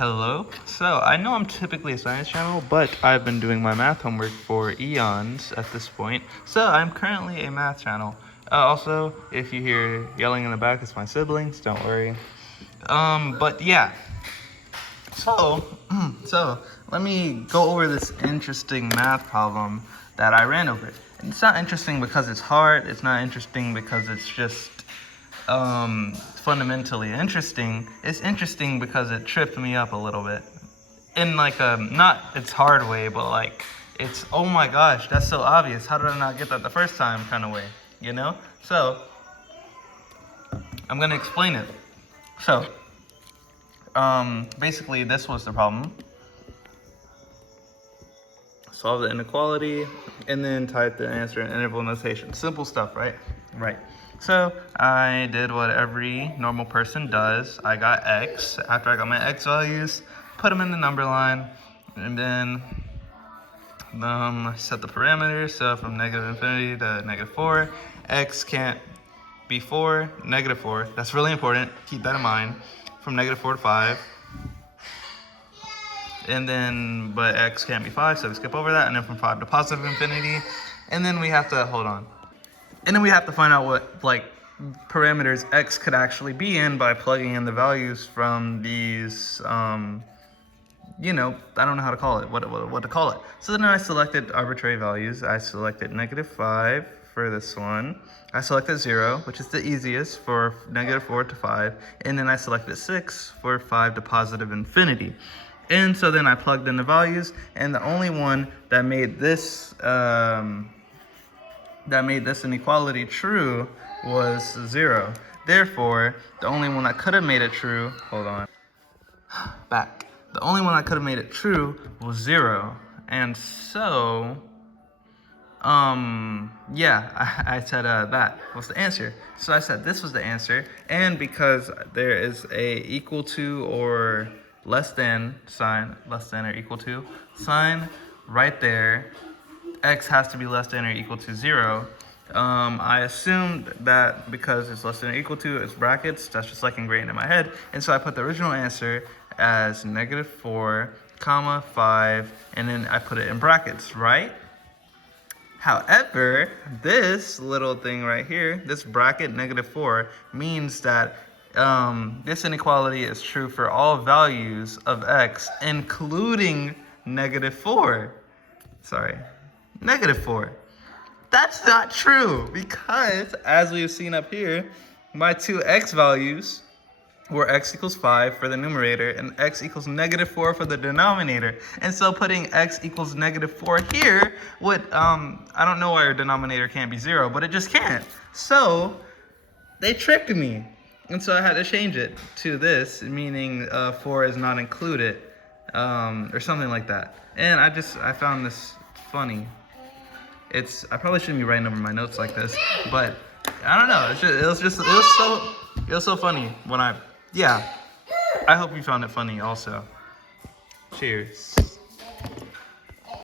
Hello. So I know I'm typically a science channel, but I've been doing my math homework for eons at this point. So I'm currently a math channel. Also, if you hear yelling in the back, it's my siblings. Don't worry. But yeah. So, so let me go over this interesting math problem that I ran over. It's not interesting because it's hard. It's not interesting because it's just fundamentally interesting. It's interesting because it tripped me up a little bit in like a not its hard way, but like it's, oh my gosh, that's so obvious, how did I not get that the first time kind of way, you know? So I'm gonna explain it. So basically this was the problem. Solve the inequality and then type the answer in interval notation. Simple stuff, right? Right. So I did what every normal person does. I got x. After I got my x values, put them in the number line, and then set the parameters. So from negative infinity to negative 4, x can't be 4, negative 4. That's really important. Keep that in mind. From negative 4 to 5. And then, but x can't be 5, so we skip over that. And then from 5 to positive infinity. And then we have to, hold on. And then we have to find out what like parameters x could actually be in by plugging in the values from these, you know, I don't know how to call it, what to call it. So then I selected arbitrary values. I selected negative 5 for this one. I selected 0, which is the easiest for negative 4 to 5. And then I selected 6 for 5 to positive infinity. And so then I plugged in the values, and the only one that made this inequality true was 0. Therefore, the only one that could have made it true, hold on, back. The only one that could have made it true was 0. And so, yeah, I said that was the answer. So I said this was the answer, and because there is a equal to or less than sign, less than or equal to sign right there, x has to be less than or equal to 0. I assumed that because it's less than or equal to, it's brackets. That's just like ingrained in my head. And so I put the original answer as negative 4, comma 5, and then I put it in brackets, right? However, this little thing right here, this bracket negative 4, means that this inequality is true for all values of x, including negative 4. Sorry. Negative 4. That's not true because, as we've seen up here, my two x values were x equals 5 for the numerator and x equals negative 4 for the denominator. And so putting x equals negative 4 here would, I don't know why your denominator can't be 0, but it just can't. So they tricked me. And so I had to change it to this, meaning 4 is not included, or something like that. And I found this funny. I probably shouldn't be writing over my notes like this, but I don't know. It was so funny when I hope you found it funny also. Cheers.